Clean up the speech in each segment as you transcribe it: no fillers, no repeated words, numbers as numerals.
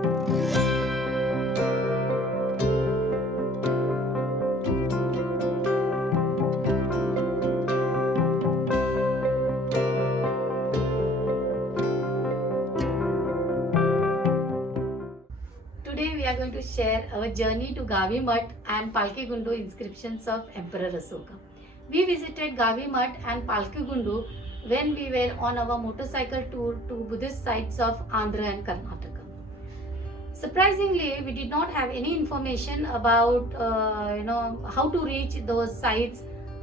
Today we are going to share our journey to Gavi Mutt and Palki Gundu inscriptions of Emperor Asoka. We visited Gavi Mutt and Palki Gundu when we were on our motorcycle tour to Buddhist sites of Andhra and Karnataka. Surprisingly, we did not have any information about how to reach those sites,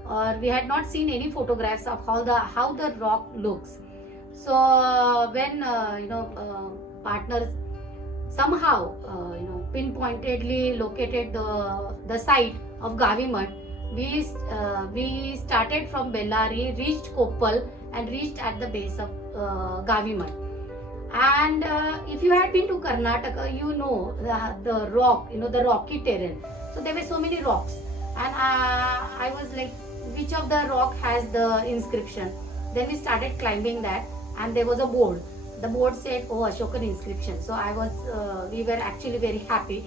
or we had not seen any photographs of how the rock looks. So when partners somehow pinpointedly located the site of Gavi Mutt, we started from Bellary, reached Koppal and reached at the base of Gavi Mutt. And if you had been to Karnataka, you know the rock, the rocky terrain. So there were so many rocks, and I was like, which of the rock has the inscription? Then we started climbing that, and there was a board. The board said, "Oh, Ashokan inscription." So we were actually very happy,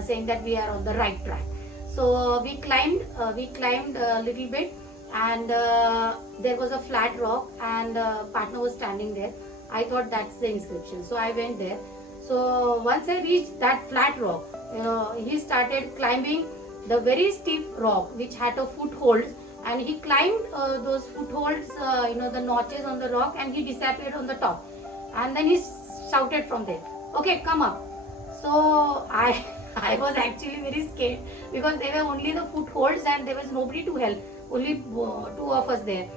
saying that we are on the right track. So we climbed a little bit, and there was a flat rock, and partner was standing there. I thought that's the inscription, so I went there. So once I reached that flat rock, he started climbing the very steep rock which had a foothold, and he climbed those footholds, the notches on the rock, and he disappeared on the top. And then he shouted from there, "Okay, come up." So I was actually very scared because there were only the footholds and there was nobody to help, only two of us there.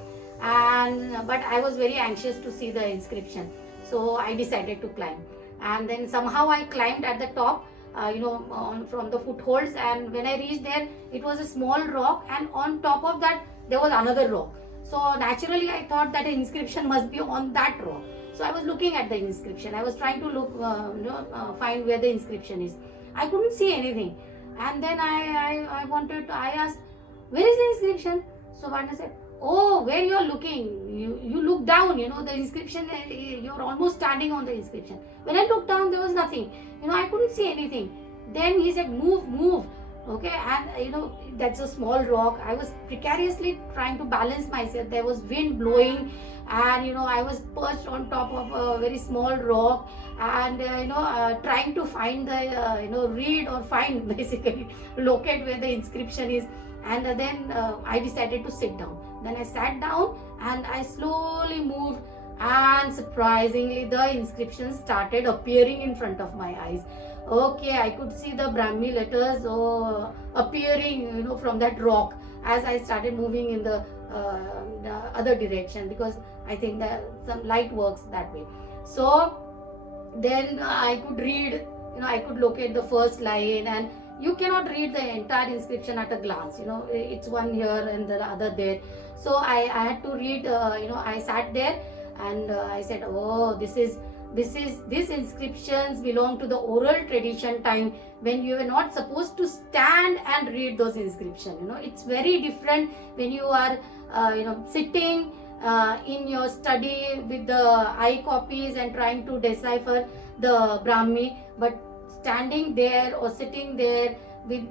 But I was very anxious to see the inscription, so I decided to climb. And then somehow I climbed at the top, from the footholds. And when I reached there, it was a small rock, and on top of that there was another rock. So naturally, I thought that an inscription must be on that rock. So I was looking at the inscription. I was trying to look, find where the inscription is. I couldn't see anything. And then I asked, "Where is the inscription?" So partner said, "Oh, where you are looking? You look down. The inscription. You're almost standing on the inscription." When I looked down, there was nothing. I couldn't see anything. Then he said, "Move." Okay, and that's a small rock. I was precariously trying to balance myself. There was wind blowing, and I was perched on top of a very small rock, and trying to find the read or find basically locate where the inscription is. And then I decided to sit down. Then I sat down and I slowly moved, and surprisingly the inscription started appearing in front of my eyes. Okay, I could see the Brahmi letters appearing from that rock as I started moving in the other direction, because I think that some light works that way. So then I could read, I could locate the first line, and you cannot read the entire inscription at a glance. It's one here and the other there. So I had to read. I sat there and I said, "Oh, these inscriptions belong to the oral tradition time, when you were not supposed to stand and read those inscriptions. It's very different when you are sitting in your study with the eye copies and trying to decipher the Brahmi, but standing there or sitting there with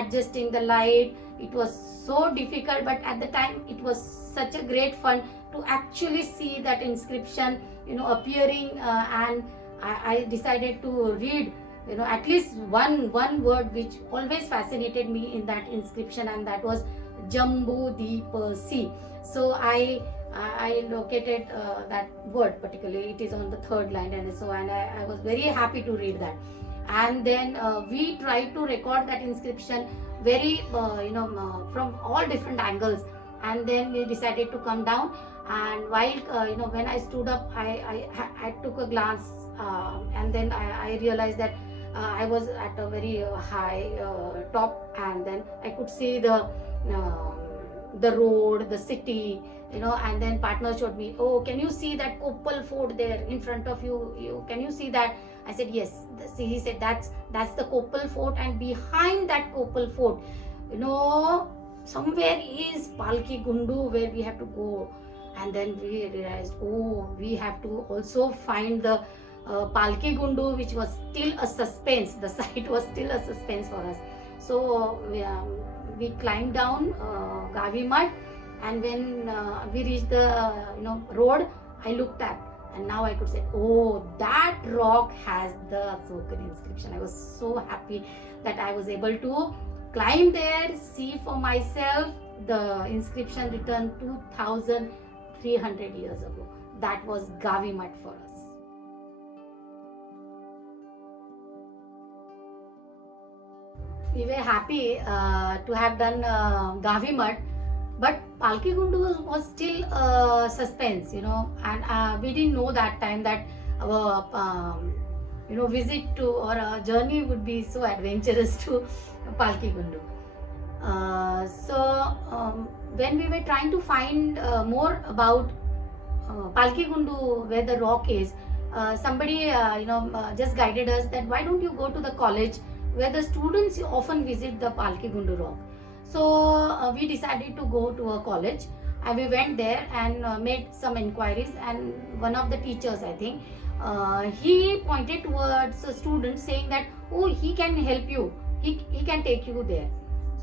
adjusting the light, it was so difficult. But at the time it was such a great fun to actually see that inscription appearing, and I decided to read at least one word which always fascinated me in that inscription, and that was Jambu Deep Sea. So I located that word particularly. It is on the third line, and I was very happy to read that. And then we tried to record that inscription very from all different angles. And then we decided to come down, and while when I stood up, I took a glance, and then I realized that I was at a very high top, and then I could see the road, the city, and then partner showed me, "Oh, can you see that Koppal fort there in front of you? Can you see that?" I said, "Yes." See, he said, that's the Koppal fort, and behind that Koppal fort, somewhere is Palki Gundu, where we have to go. And then we realized, oh, we have to also find the Palki Gundu, which was still a suspense. The site was still a suspense for us. So we climbed down Gavi Mutt, and when we reached the road, I looked at, and now I could say, oh, that rock has the Ashokan inscription. I was so happy that I was able to climb there, see for myself the inscription written 2300 years ago. That was Gavi Mutt for us. We were happy to have done Gavi Mutt, but Palki Gundu was still suspense, and we didn't know that time that our visit to or a journey would be so adventurous to Palki Gundu. So when we were trying to find more about Palki Gundu, where the rock is, somebody just guided us that why don't you go to the college where the students often visit the Palki Gundu rock. So we decided to go to a college, and we went there and made some inquiries, and one of the teachers, I think, he pointed towards a student saying that, oh, he can help you, he can take you there.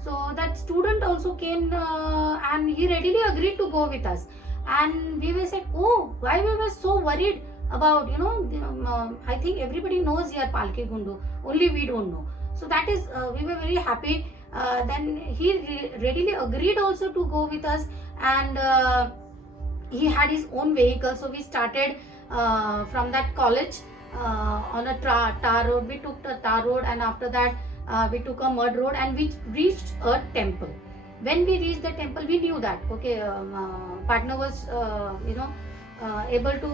So that student also came and he readily agreed to go with us, and we were said, oh, why we were so worried about I think everybody knows here Palki Gundu, only we don't know. So that is we were very happy. Then he readily agreed also to go with us, and he had his own vehicle. So we started from that college on a tar road. We took the tar road, and after that we took a mud road, and we reached a temple. When we reached the temple, we knew that okay, partner was able to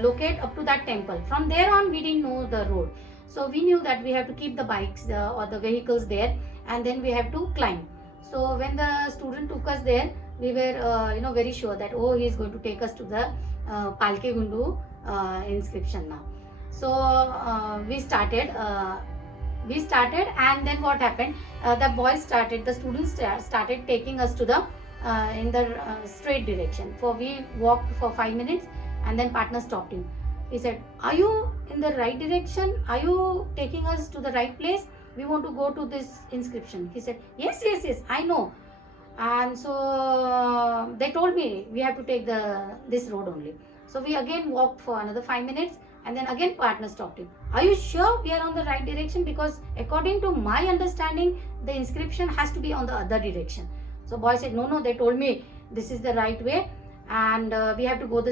locate up to that temple. From there on, we didn't know the road, so we knew that we have to keep the bikes or the vehicles there, and then we have to climb. So when the student took us there, we were very sure that oh, he is going to take us to the Palki Gundu inscription now. So we started, and then what happened? The students started taking us to the in the straight direction. For we walked for 5 minutes, and then partner stopped him. He said, "Are you in the right direction? Are you taking us to the right place? We want to go to this inscription." He said, yes, I know. And so they told me we have to take this road only. So we again walked for another 5 minutes, and then again partner stopped him. Are you sure we are on the right direction? Because according to my understanding, the inscription has to be on the other direction. So boy said, no, they told me this is the right way, and we have to go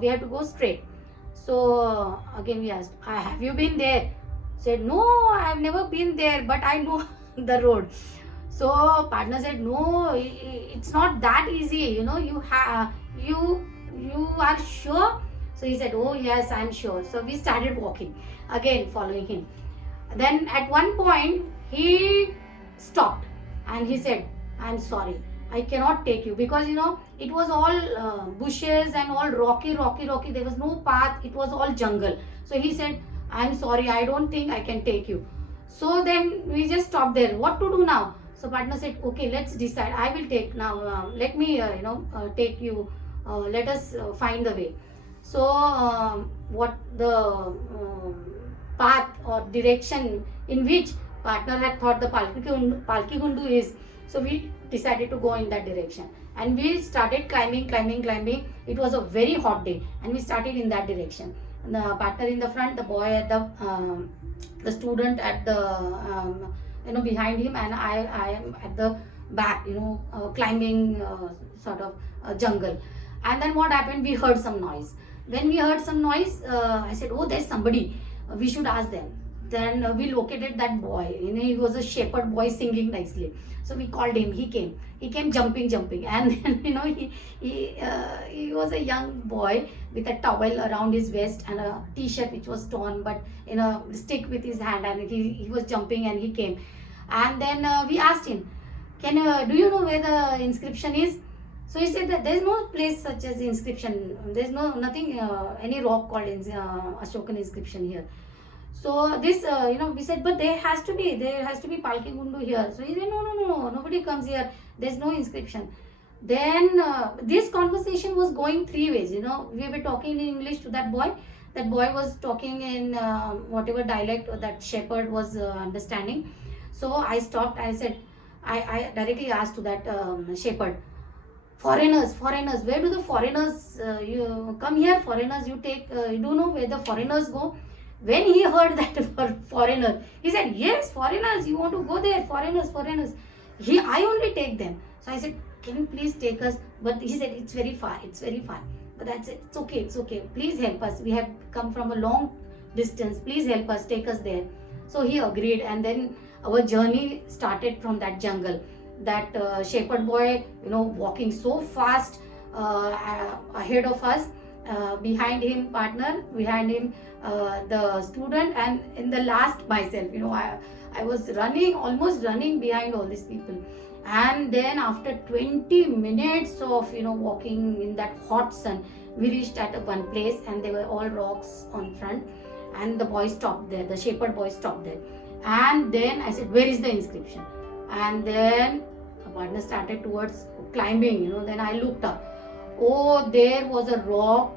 we have to go straight. So again we asked, have you been there? Said, no, I have never been there, but I know the road. So partner said, no, it's not that easy. You are sure? So he said, oh yes, I am sure. So we started walking, again following him. Then at one point he stopped, and he said, I'm sorry, I cannot take you, because it was all bushes and all rocky. There was no path. It was all jungle. So he said, I'm sorry, I don't think I can take you. So then we just stopped there. What to do now? So partner said, okay, let's decide. I will take now. Let me take you. Let us find the way. So what the path or direction in which partner had thought the Palki Gundu is. So we decided to go in that direction, and we started climbing. It was a very hot day, and we started in that direction. The partner in the front, the boy at the student at the behind him, and I am at the back, climbing sort of jungle. And then what happened? We heard some noise. When we heard some noise, I said, oh, there's somebody. We should ask them. Then we located that boy. He was a shepherd boy singing nicely. So we called him. He came jumping, and then he was a young boy with a towel around his waist and a t-shirt which was torn, but a stick with his hand, and he was jumping, and he came. And then we asked him, do you know where the inscription is? So he said that there is no place such as inscription. There is nothing, any rock called Ashokan inscription here. So this, we said, but there has to be Palki Gundu here. So he said, no, nobody comes here. There's no inscription. Then this conversation was going three ways. We were talking in English to that boy. that boy was talking in whatever dialect that shepherd was understanding. So I stopped. I said, I directly asked to that shepherd, foreigners, where do the foreigners you come here? Foreigners, you take, you don't know where the foreigners go? When he heard that foreigner, he said, yes, foreigners, you want to go there? Foreigners. I only take them. So I said, can you please take us? But he said, it's very far. But that's it. It's okay. Please help us. We have come from a long distance. Please help us. Take us there. So he agreed, and then our journey started from that jungle. That shepherd boy, walking so fast ahead of us, behind him partner, behind him the student, and in the last myself. I was running, almost running behind all these people. And then after 20 minutes of walking in that hot sun, we reached at one place, and there were all rocks on front, and the boy stopped there, the shepherd boy stopped there. And then I said, where is the inscription? And then the partner started towards climbing. Then I looked up. Oh, there was a rock,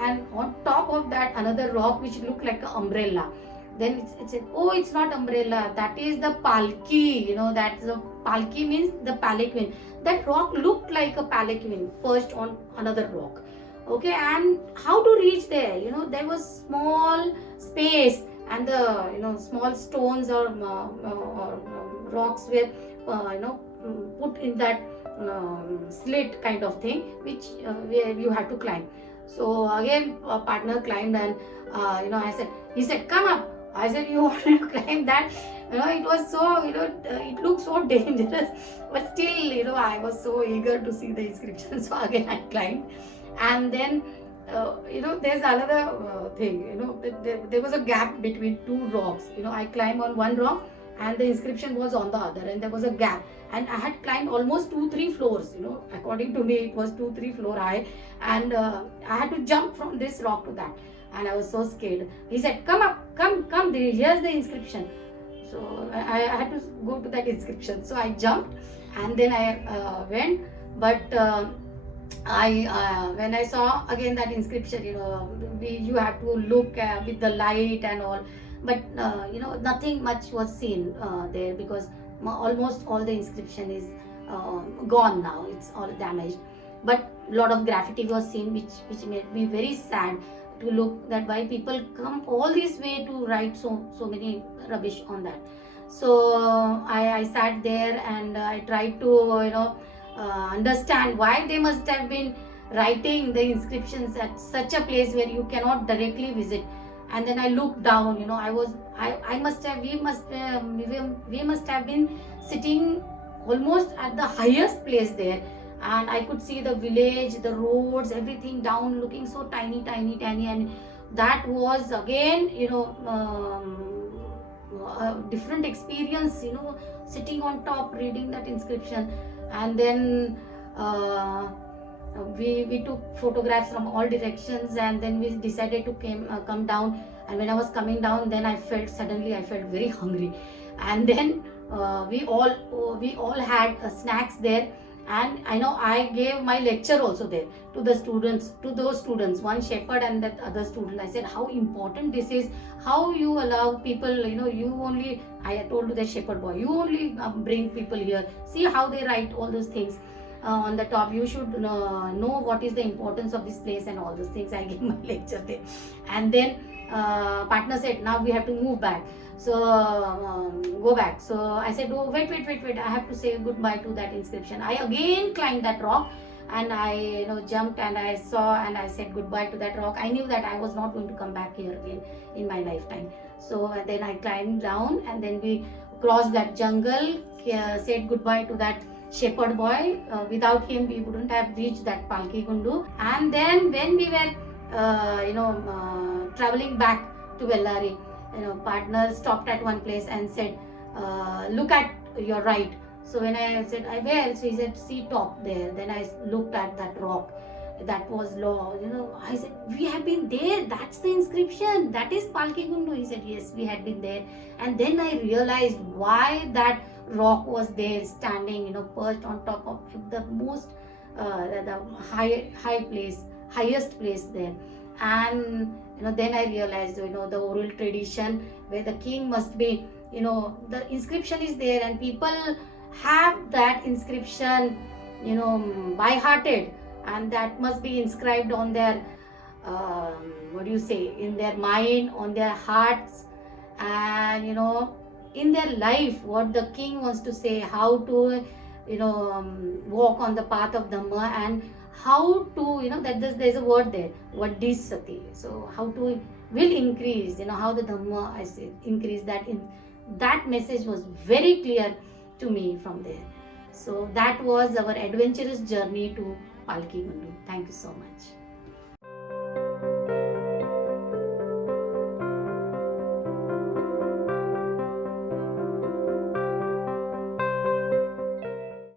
and on top of that another rock which looked like an umbrella. Then it said, oh, it's not umbrella, that is the palki. That's the palki, means the palanquin. That rock looked like a palanquin perched on another rock. Okay, and how to reach there? There was small space, and the small stones or rocks were put in that slit kind of thing, which where you have to climb. So again, a partner climbed, and he said, come up. I said, you wanted to climb that? It was so, it looked so dangerous, but still, I was so eager to see the inscription. So again, I climbed, and then, there's another thing. There was a gap between two rocks. I climbed on one rock, and the inscription was on the other, and there was a gap, and I had climbed almost 2-3 floors. According to me, it was 2-3 floor high, and I had to jump from this rock to that, and I was so scared. He said, come up, come, here's the inscription. So I had to go to that inscription. So I jumped, and then I went, but when I saw again that inscription, you have to look with the light and all, but nothing much was seen there, because almost all the inscription is gone now. It's all damaged, but a lot of graffiti was seen, which made me very sad to look that why people come all this way to write so many rubbish on that. So I sat there, and I tried to understand why they must have been writing the inscriptions at such a place where you cannot directly visit. And then I looked down. We must have been sitting almost at the highest place there, and I could see the village, the roads, everything down, looking so tiny, and that was again a different experience, sitting on top reading that inscription. And then we took photographs from all directions, and then we decided to come down. And when I was coming down, then I felt very hungry, and then we all had snacks there. And I gave my lecture also there to those students, one shepherd and that other student. I said how important this is, how you allow people, I told to the shepherd boy, you only bring people here, see how they write all those things on the top. You should know what is the importance of this place and all those things. I gave my lecture there. And then partner said, now we have to move back. So go back. So I said, oh, wait, I have to say goodbye to that inscription. I again climbed that rock, and I jumped, and I saw, and I said goodbye to that rock. I knew that I was not going to come back here again in my lifetime. So then I climbed down, and then we crossed that jungle, said goodbye to that shepherd boy. Without him, we wouldn't have reached that Palki Gundu. And then when we were traveling back to Bellary, partner stopped at one place and said, look at your right. So when I said, where? So he said, see top there. Then I looked at that rock. That was law. I said, we have been there. That's the inscription. That is Palki Gundu. He said, yes, we had been there. And then I realized why that rock was there, standing, perched on top of the most, the highest place there. And then I realized, the oral tradition where the king must be, the inscription is there and people have that inscription, by hearted, and that must be inscribed on their, what do you say, in their mind, on their hearts, and, in their life, what the king wants to say, how to, walk on the path of Dhamma, and how to, that there's a word there, what is sati, so how to will increase, how the Dhamma, I say, increase that. That message was very clear to me from there. So that was our adventurous journey to Palki Gundu. Thank you so much.